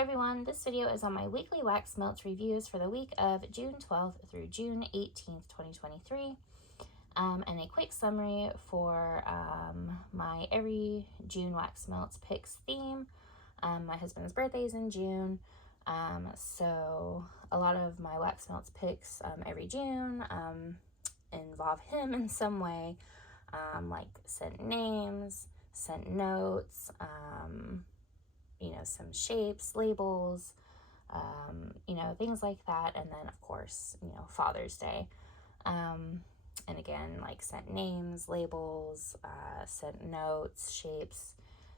everyone, this video is on my weekly wax melts reviews for the week of June 12th through June 18th, 2023. And a quick summary for my every June wax melts picks theme. My husband's birthday is in June, so a lot of my wax melts picks every June involve him in some way, like scent names, scent notes, some shapes, labels, things like that. And then, of course, Father's Day. And again, like scent names, labels, scent notes, shapes,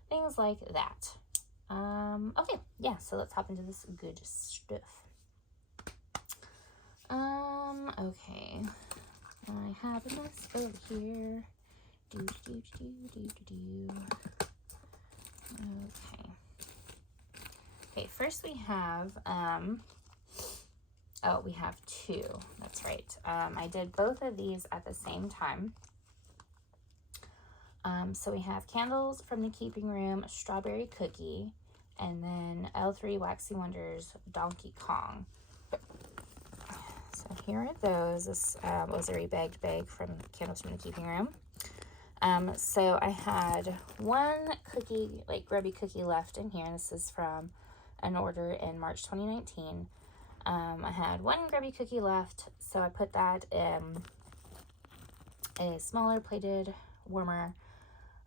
things like that. Okay, yeah, so let's hop into this good stuff. Okay, I have this over here. Okay, first we have, we have two. That's right. I did both of these at the same time. So we have Candles from the Keeping Room, Strawberry Cookie, and then L3 Waxy Wonders, Donkey Kong. So here are those. This was a rebagged bag from Candles from the Keeping Room. So I had one cookie, like grubby cookie left in here. This is from an order in March 2019. I had one grubby cookie left, so I put that in a smaller plated warmer.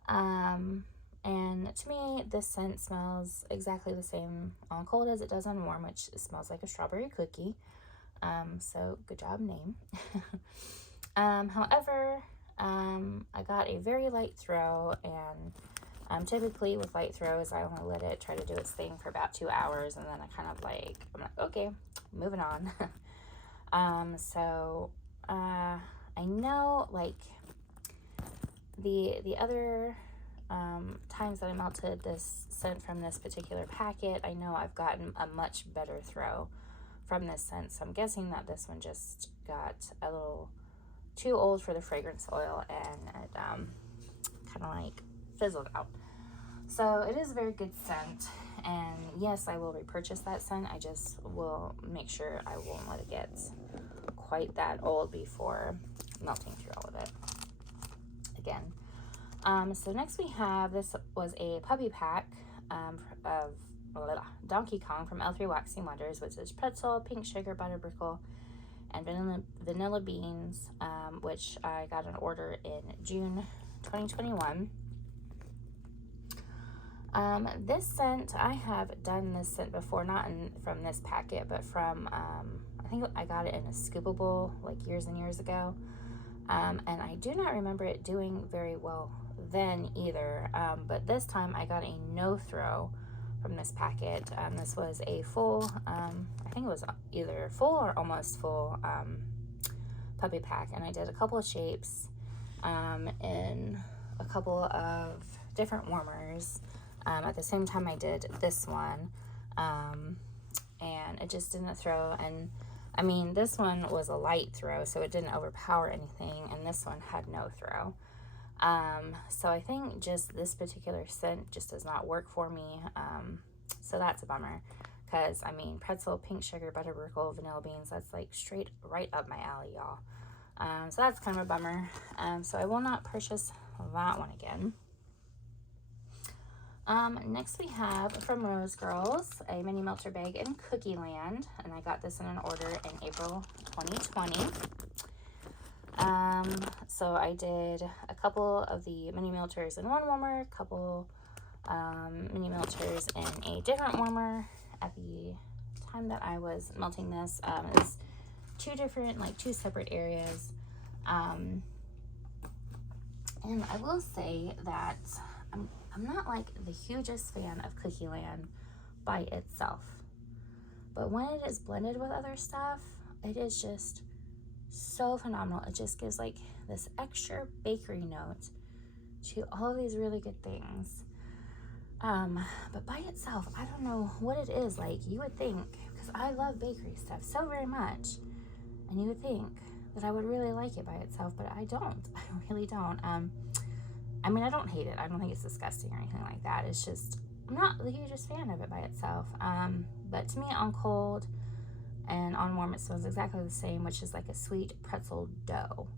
And to me, this scent smells exactly the same on cold as it does on warm, which smells like a strawberry cookie. So good job, name. However, I got a very light throw, and typically with light throws, I only let it try to do its thing for about 2 hours, and then I'm like, okay, moving on. I know, like, the other times that I melted this scent from this particular packet, I know I've gotten a much better throw from this scent, so I'm guessing that this one just got a little too old for the fragrance oil, and it kind of like fizzled out. So it is a very good scent, and yes, I will repurchase that scent. I just will make sure I won't let it get quite that old before melting through all of it again. So next we have, this was a puppy pack of Donkey Kong from L3 Waxy Wonders, which is pretzel, pink sugar, butterbrickle, and vanilla beans, which I got an order in June 2021. This scent, I have done this scent before, not from this packet, but from, I think I got it in a scoopable like years and years ago. And I do not remember it doing very well then either. But this time I got a no throw from this packet. This was a full, I think it was either full or almost full puppy pack, and I did a couple of shapes in a couple of different warmers. At the same time I did this one, and it just didn't throw. And I mean, this one was a light throw, so it didn't overpower anything, and this one had no throw. So I think just this particular scent just does not work for me. So that's a bummer, because I mean, pretzel, pink sugar, butterbrickle, vanilla beans, that's like straight right up my alley, y'all. So that's kind of a bummer. So I will not purchase that one again. Next we have from Rose Girls, a mini melter bag in Cookie Land, and I got this in an order in April 2020. So I did a couple of the mini melters in one warmer, a couple mini melters in a different warmer. At the time that I was melting this, it was two separate areas. And I will say that I'm not like the hugest fan of Cookie Land by itself, but when it is blended with other stuff, it is just so phenomenal. It just gives like this extra bakery note to all of these really good things. But by itself, I don't know what it is. Like, you would think, because I love bakery stuff so very much, and you would think that I would really like it by itself, but I don't. I really don't. I mean, I don't hate it. I don't think it's disgusting or anything like that. It's just, I'm not the hugest fan of it by itself. But to me, on cold and on warm, it smells exactly the same, which is like a sweet pretzel dough.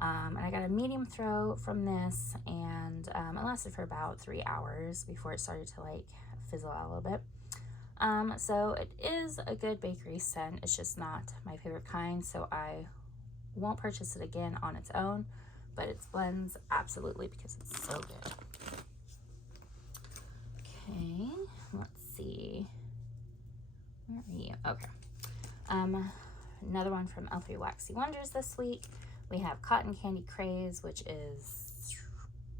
And I got a medium throw from this, and it lasted for about 3 hours before it started to like fizzle out a little bit. So it is a good bakery scent. It's just not my favorite kind, so I won't purchase it again on its own, but it blends absolutely because it's so good. Okay, let's see. Where are you? Okay. Another one from thru Waxy Wonders this week. We have Cotton Candy Craze, which is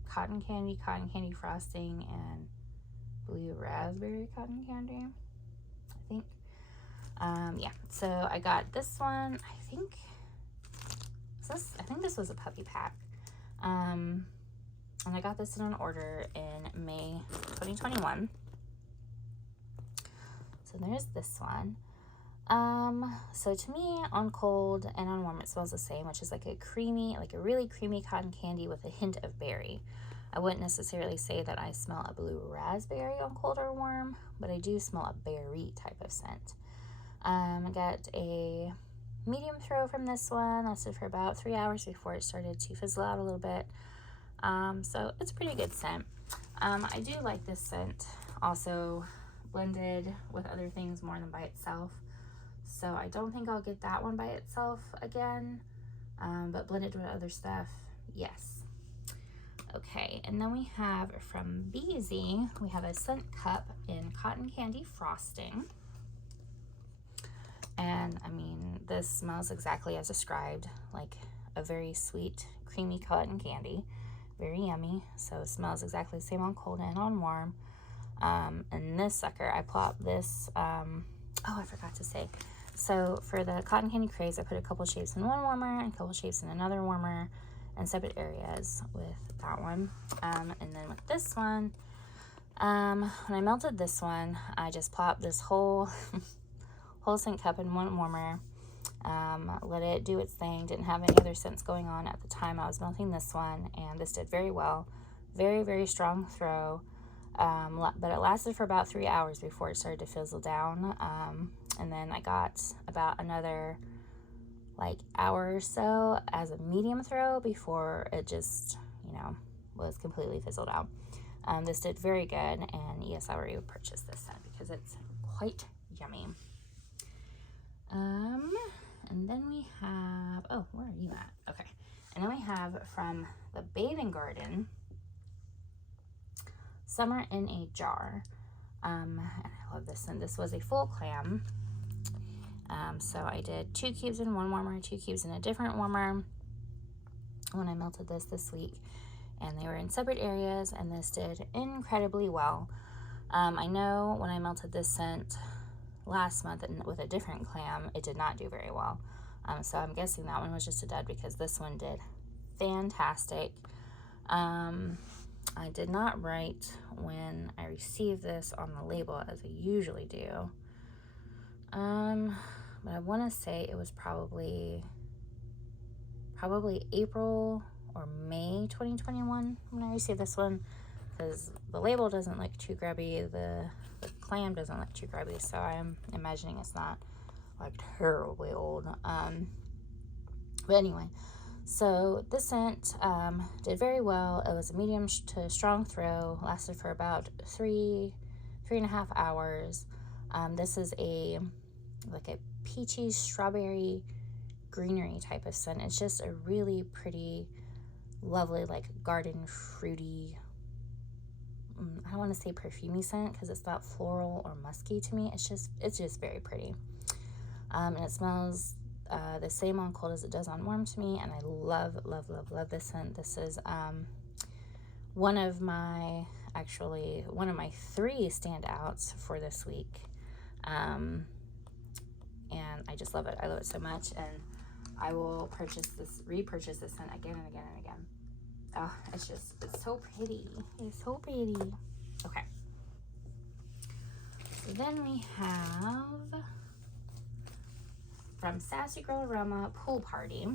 cotton candy frosting, and blue raspberry cotton candy, I think. Yeah, so I got this one. I think this was a puppy pack. And I got this in an order in May 2021. So there's this one. So to me, on cold and on warm, it smells the same, which is like a really creamy cotton candy with a hint of berry. I wouldn't necessarily say that I smell a blue raspberry on cold or warm, but I do smell a berry type of scent. I got a medium throw from this one. Lasted for about 3 hours before it started to fizzle out a little bit. So it's a pretty good scent. I do like this scent also blended with other things more than by itself. So I don't think I'll get that one by itself again, but blended with other stuff, yes. Okay, and then we have from Beezy, we have a scent cup in cotton candy frosting. And I mean, this smells exactly as described, like a very sweet, creamy cotton candy. Very yummy. So it smells exactly the same on cold and on warm. And this sucker, I plopped this, oh, I forgot to say. So for the Cotton Candy Craze, I put a couple shapes in one warmer and a couple shapes in another warmer in separate areas with that one. And then with this one, when I melted this one, I just plopped this whole scent cup in one warmer. Let it do its thing. Didn't have any other scents going on at the time I was melting this one, and this did very well. Very, very strong throw. But it lasted for about 3 hours before it started to fizzle down. And then I got about another like hour or so as a medium throw before it just, was completely fizzled out. This did very good, and yes, I would purchase this scent because it's quite yummy. And then we have, oh, where are you at? Okay. And then we have from the Bathing Garden, Summer in a Jar. And I love this one. This was a full clam. So I did 2 cubes in one warmer, 2 cubes in a different warmer when I melted this week. And they were in separate areas, and this did incredibly well. I know when I melted this scent last month with a different clam, it did not do very well. So I'm guessing that one was just a dud because this one did fantastic. I did not write when I received this on the label as I usually do. But I want to say it was probably April or May 2021 when I received this one, because the label doesn't look too grubby, the clam doesn't look too grubby, so I'm imagining it's not like terribly old. But anyway, so this scent did very well. It was a medium to strong throw, lasted for about 3.5 hours. This is like a peachy strawberry greenery type of scent. It's just a really pretty, lovely, like garden fruity, I don't want to say perfumey scent because it's not floral or musky to me. It's just very pretty. And it smells the same on cold as it does on warm to me, and I love this scent. This is one of my 3 standouts for this week. And I just love it. I love it so much, and I will repurchase this scent again and again and again. Oh, it's so pretty. It's so pretty. Okay. So then we have from Sassy Girl Aroma Pool Party,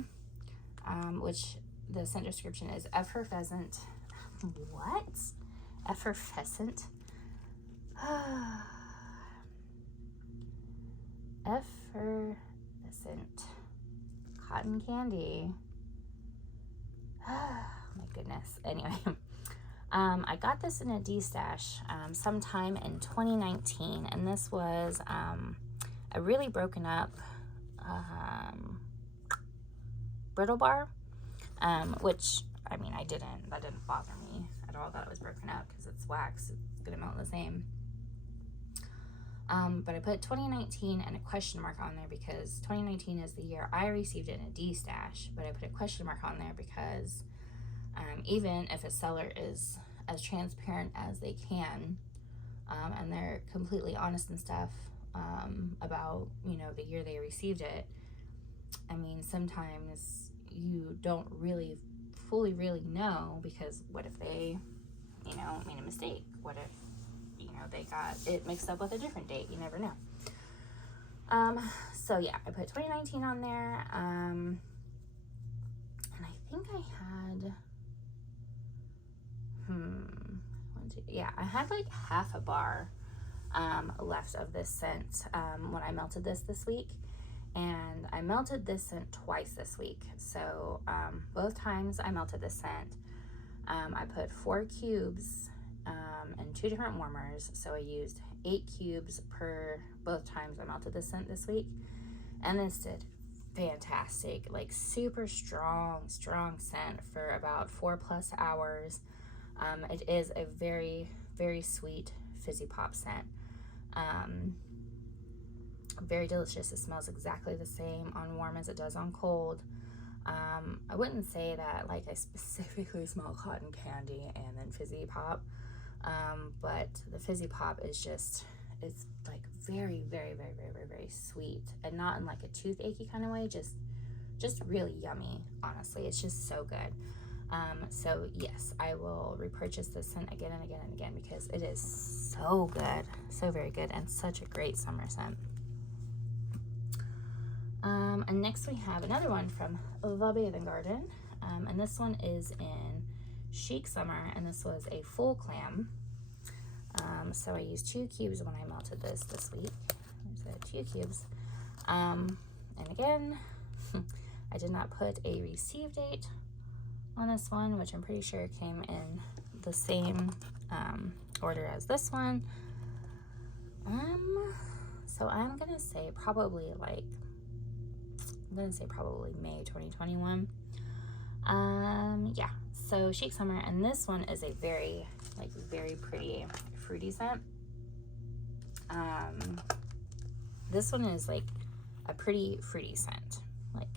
which the scent description is effervescent. What? Effervescent Effervescent cotton candy. My goodness. Anyway, I got this in a D-stash sometime in 2019, and this was a really broken up brittle bar, which, I mean, that didn't bother me at all that it was broken up, because it's wax, it's gonna melt the same. But I put 2019 and a question mark on there because 2019 is the year I received it in a D-stash, but I put a question mark on there because even if a seller is as transparent as they can, and they're completely honest and stuff about, you know, the year they received it, I mean, sometimes you don't really fully know, because what if they, you know, made a mistake? What if, you know, they got it mixed up with a different date? You never know. So yeah, I put 2019 on there, and I think I had I had like half a bar left of this scent when I melted this week, and I melted this scent twice this week. So both times I melted this scent, I put 4 cubes and 2 different warmers, so I used 8 cubes per both times I melted this scent this week, and this did fantastic, like super strong scent for about 4+ hours. It is a very, very sweet fizzy pop scent, very delicious. It smells exactly the same on warm as it does on cold. I wouldn't say that like I specifically smell cotton candy and then fizzy pop, but the fizzy pop is just, it's like very, very, very, very, very, very sweet, and not in like a toothache kind of way, just really yummy. Honestly, it's just so good. So yes, I will repurchase this scent again and again and again, because it is so good, so very good, and such a great summer scent. And next we have another one from The Bathing Garden, and this one is in Chic Summer, and this was a full clam. So I used 2 cubes when I melted this week. There's 2 cubes. And again, I did not put a receive date on this one, which I'm pretty sure came in the same order as this one. So I'm gonna say probably May 2021. Yeah, so Chic Summer, and this one is a very pretty fruity scent. This one is like a pretty fruity scent, like,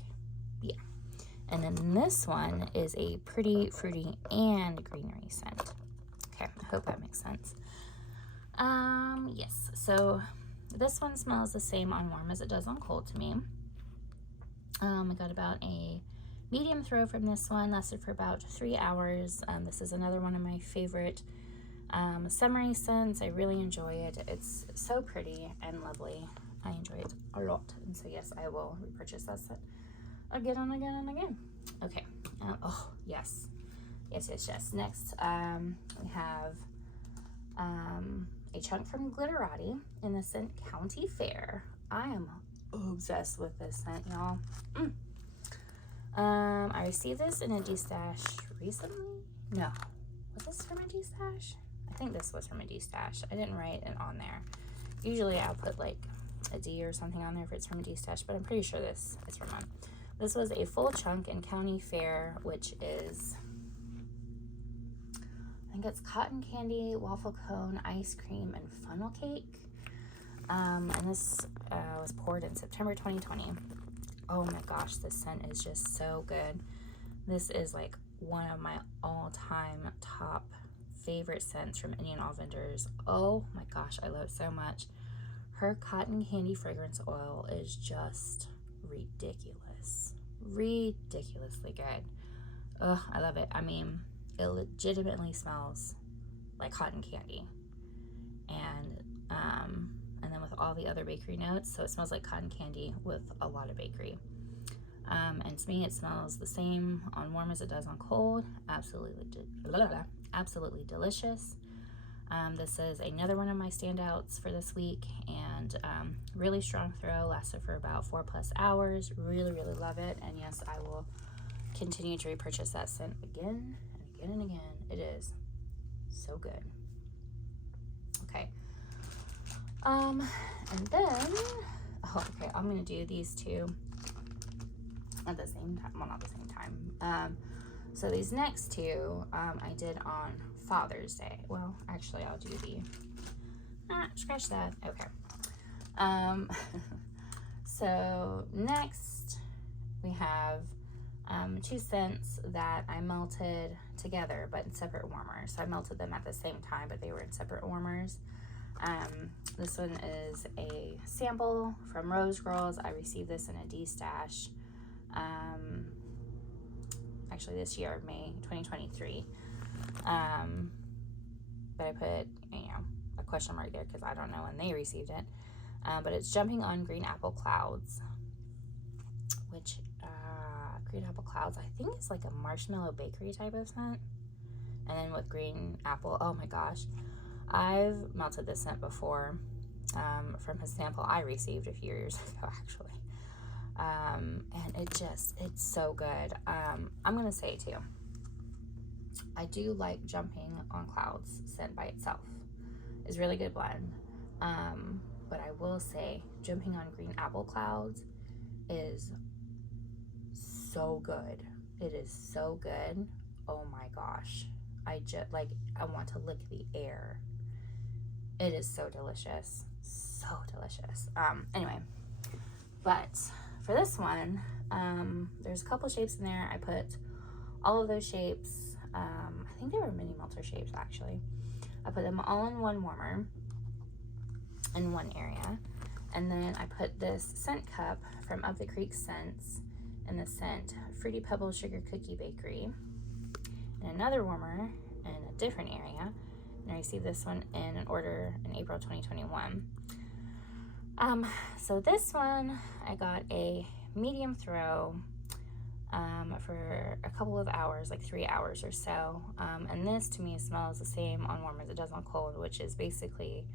yeah. And then this one is a pretty fruity and greenery scent. Okay, I hope that makes sense. Yes, so this one smells the same on warm as it does on cold to me. I got about a medium throw from this one, lasted for about 3 hours. This is another one of my favorite summery scents. I really enjoy it. It's so pretty and lovely. I enjoy it a lot, and so yes, I will repurchase that scent again and again and again. Okay. Oh yes. Next, we have a chunk from Glitterati in the scent County Fair. I am obsessed with this scent, y'all. I received this in a D-stash recently. No, was this from a D-stash? I think this was from a D-stash. I didn't write it on there. Usually I'll put like a D or something on there if it's from a D-stash, but I'm pretty sure this is from one. This was a full chunk in County Fair, which is, I think it's cotton candy, waffle cone, ice cream, and funnel cake. And this was poured in September 2020. Oh my gosh, this scent is just so good. This is like one of my all-time top favorite scents from Indian Oil Vendors. Oh my gosh, I love it so much. Her cotton candy fragrance oil is just ridiculously good. Ugh, I love it. I mean, it legitimately smells like cotton candy, and then with all the other bakery notes, so it smells like cotton candy with a lot of bakery. And to me, it smells the same on warm as it does on cold. Absolutely delicious. This is another one of my standouts for this week, and really strong throw, lasted for about 4+ hours. Really, really love it, and yes, I will continue to repurchase that scent again and again and again. It is so good. Okay. And then, okay, I'm gonna do these two at the same time. Well, not the same time. So these next two, I did on Father's Day. Well, actually, I'll do scratch that. Okay. So next we have two scents that I melted together, but in separate warmers. So I melted them at the same time, but they were in separate warmers. This one is a sample from Rose Girls. I received this in a D-stash. Actually this year, May 2023. But I put, a question mark there because I don't know when they received it. But it's Jumping on Green Apple Clouds, which Green Apple Clouds, I think it's like a marshmallow bakery type of scent. And then with green apple, oh my gosh, I've melted this scent before from a sample I received a few years ago, actually. And it's so good. I'm gonna say too, I do like Jumping on Clouds scent by itself. It's really good blend. But I will say Jumping on Green Apple Clouds is so good. It is so good. Oh my gosh. I want to lick the air. It is so delicious. So delicious. Anyway, but for this one, there's a couple shapes in there. I put all of those shapes, I think they were mini melter shapes actually. I put them all in one warmer in one area. And then I put this scent cup from Up the Creek Scents in the scent Fruity Pebbles Sugar Cookie Bakery in another warmer in a different area. And I received this one in an order in April 2021. So this one, I got a medium throw for a couple of hours, like 3 hours or so. And this to me smells the same on warm as it does on cold, which is basically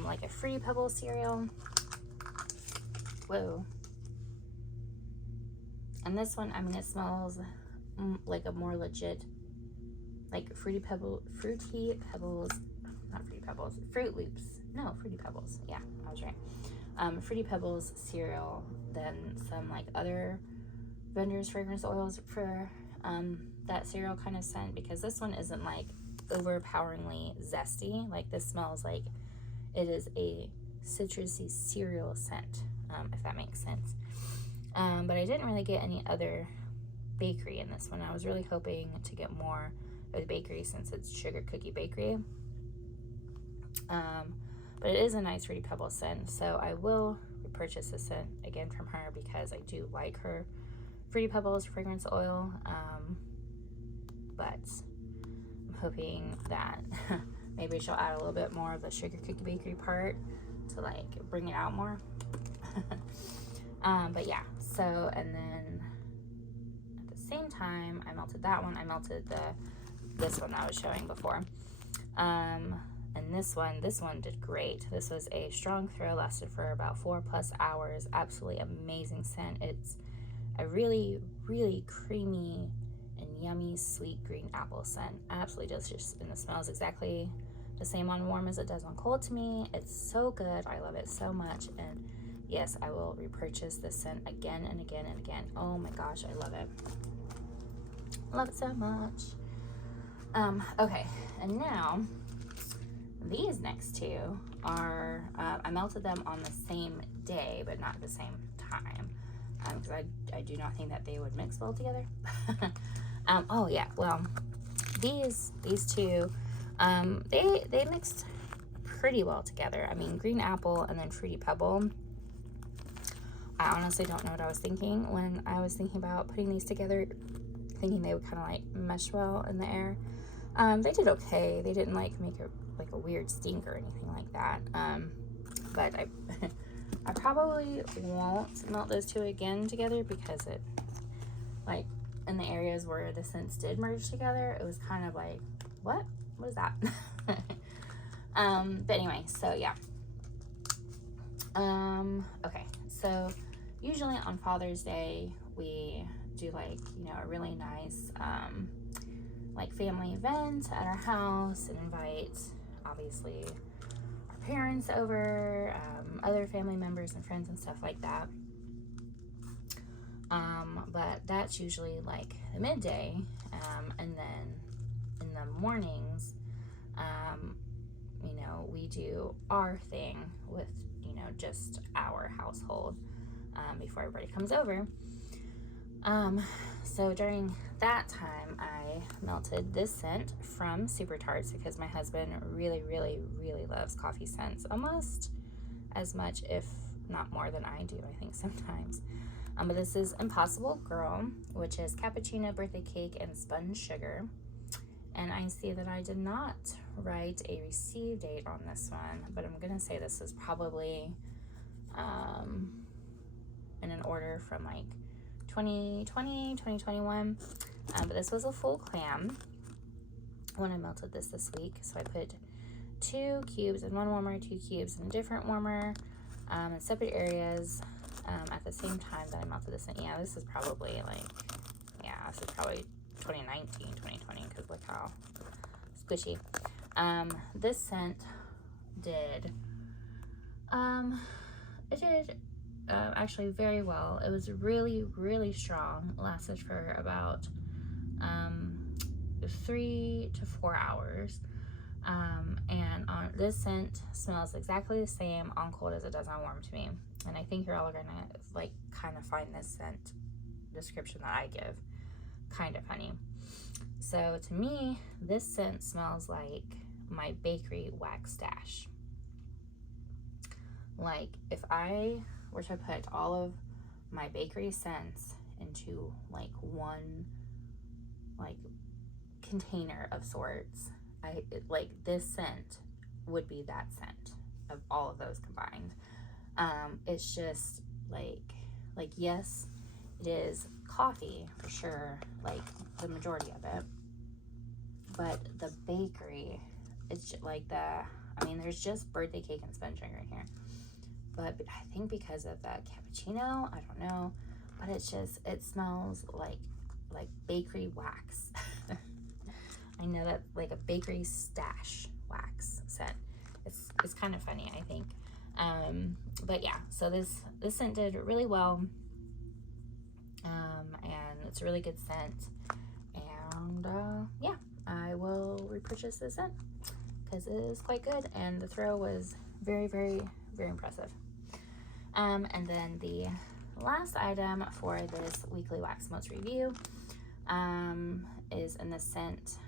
like a Fruity Pebbles cereal. Whoa. And this one, I mean, it smells like a more legit, like Fruity Pebbles, Fruit Loops. No, Fruity Pebbles. Yeah, I was right. Fruity Pebbles cereal than some like other vendors' fragrance oils for that cereal kind of scent, because this one isn't like overpoweringly zesty. Like this smells like it is a citrusy cereal scent, if that makes sense. But I didn't really get any other bakery in this one. I was really hoping to get more of the bakery since it's Sugar Cookie Bakery. But it is a nice Fruity Pebbles scent, so I will repurchase this scent again from her because I do like her Fruity Pebbles fragrance oil. But I'm hoping that maybe she'll add a little bit more of the Sugar Cookie Bakery part to like bring it out more. But yeah, so, and then at the same time I melted that one. I melted this one I was showing before. And this one did great. This was a strong throw, lasted for about 4+ hours. Absolutely amazing scent. It's a really, really creamy and yummy sweet green apple scent. Absolutely delicious, and it smells exactly the same on warm as it does on cold to me. It's so good. I love it so much, and yes, I will repurchase this scent again and again and again. Oh my gosh, I love it. Love it so much. Okay, and now these next two are, I melted them on the same day, but not at the same time, because I do not think that they would mix well together. Oh yeah, well, these two, they mixed pretty well together. I mean, green apple and then Fruity Pebble. I honestly don't know what I was thinking when I was thinking about putting these together, thinking they would kind of like mesh well in the air. They did okay. They didn't like make a weird stink or anything like that. But I probably won't melt those two again together because it, like, in the areas where the scents did merge together, it was kind of like, what is that? But anyway, so yeah. Okay, so usually on Father's Day, we do like, you know, a really nice, like family event at our house and invite, obviously, our parents over, other family members and friends and stuff like that. But that's usually like the midday, and then in the mornings, you know, we do our thing with, you know, just our household, before everybody comes over. So during that time, I melted this scent from Super Tarts because my husband really, really, really loves coffee scents, almost as much, if not more than I do, I think sometimes. But this is Impossible Girl, which is cappuccino, birthday cake, and spun sugar. And I see that I did not write a receive date on this one, but I'm gonna say this is probably in an order from like 2020, 2021. But this was a full clam when I melted this week. So I put 2 cubes in one warmer, 2 cubes in a different warmer, in separate areas, at the same time that I melted this in. Yeah, this is probably like, this is probably 2019, 2020, because look how squishy. This scent did, actually very well. It was really, really strong. It lasted for about 3 to 4 hours. And this scent smells exactly the same on cold as it does on warm to me. And I think you're all gonna like kind of find this scent description that I give kind of funny. So to me, this scent smells like my bakery wax stash. Like if I were to put all of my bakery scents into like one like container of sorts, like this scent would be that scent of all of those combined. It's just like yes, it is coffee for sure, like the majority of it, but the bakery, it's just like there's just birthday cake and spun sugar in here, but I think because of the cappuccino, I don't know, but it smells like bakery wax. I know that, like a bakery stash wax scent. It's kind of funny, I think. But yeah, so this scent did really well. And it's a really good scent. And yeah, I will repurchase this scent because it is quite good. And the throw was very, very, very impressive. And then the last item for this weekly wax melts review is in the scent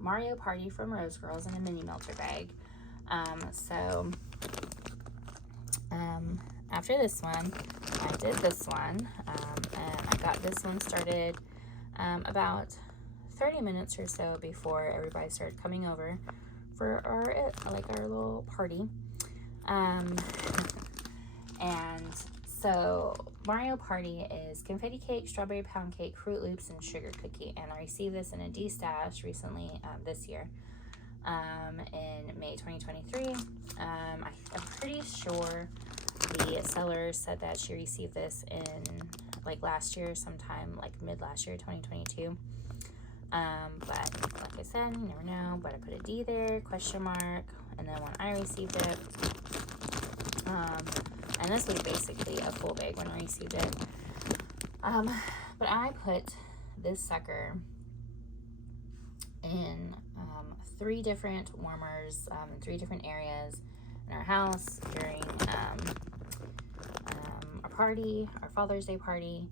Mario Party from Rose Girls in a mini melter bag. After this one, I did this one, and I got this one started about 30 minutes or so before everybody started coming over for our little party. And so Mario Party is confetti cake, strawberry pound cake, Fruit Loops, and sugar cookie. And I received this in a D-stash recently, this year, in May 2023. I'm pretty sure the seller said that she received this in like last year, sometime like mid last year, 2022. But like I said, you never know. But I put a D there, question mark, and then when I received it, and this was basically a full bag when I received it. But I put this sucker in 3 different warmers, in 3 different areas in our house during our party, our Father's Day party,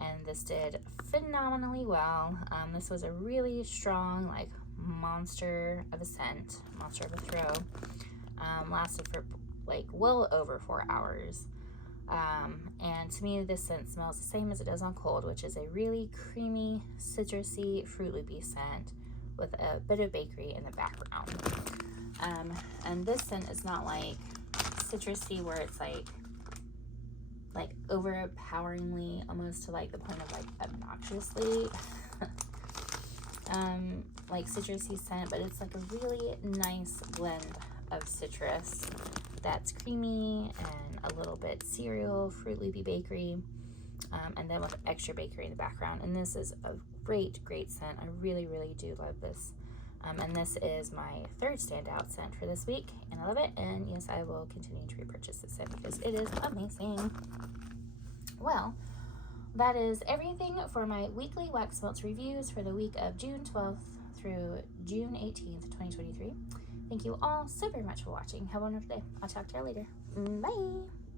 and this did phenomenally well. This was a really strong, like, monster of a scent, monster of a throw. Lasted for like well over 4 hours. And to me, this scent smells the same as it does on cold, which is a really creamy, citrusy, Fruit Loopy scent with a bit of bakery in the background. And this scent is not like citrusy where it's like overpoweringly, almost to like the point of like obnoxiously like citrusy scent, but it's like a really nice blend of citrus that's creamy and a little bit cereal, Fruit Loopy bakery, and then with extra bakery in the background. And this is a great scent. I really do love this. And this is my third standout scent for this week, and I love it. And yes, I will continue to repurchase this scent because it is amazing. Well, that is everything for my weekly wax melts reviews for the week of June 12th through June 18th, 2023. Thank you all so very much for watching. Have a wonderful day. I'll talk to you later. Bye.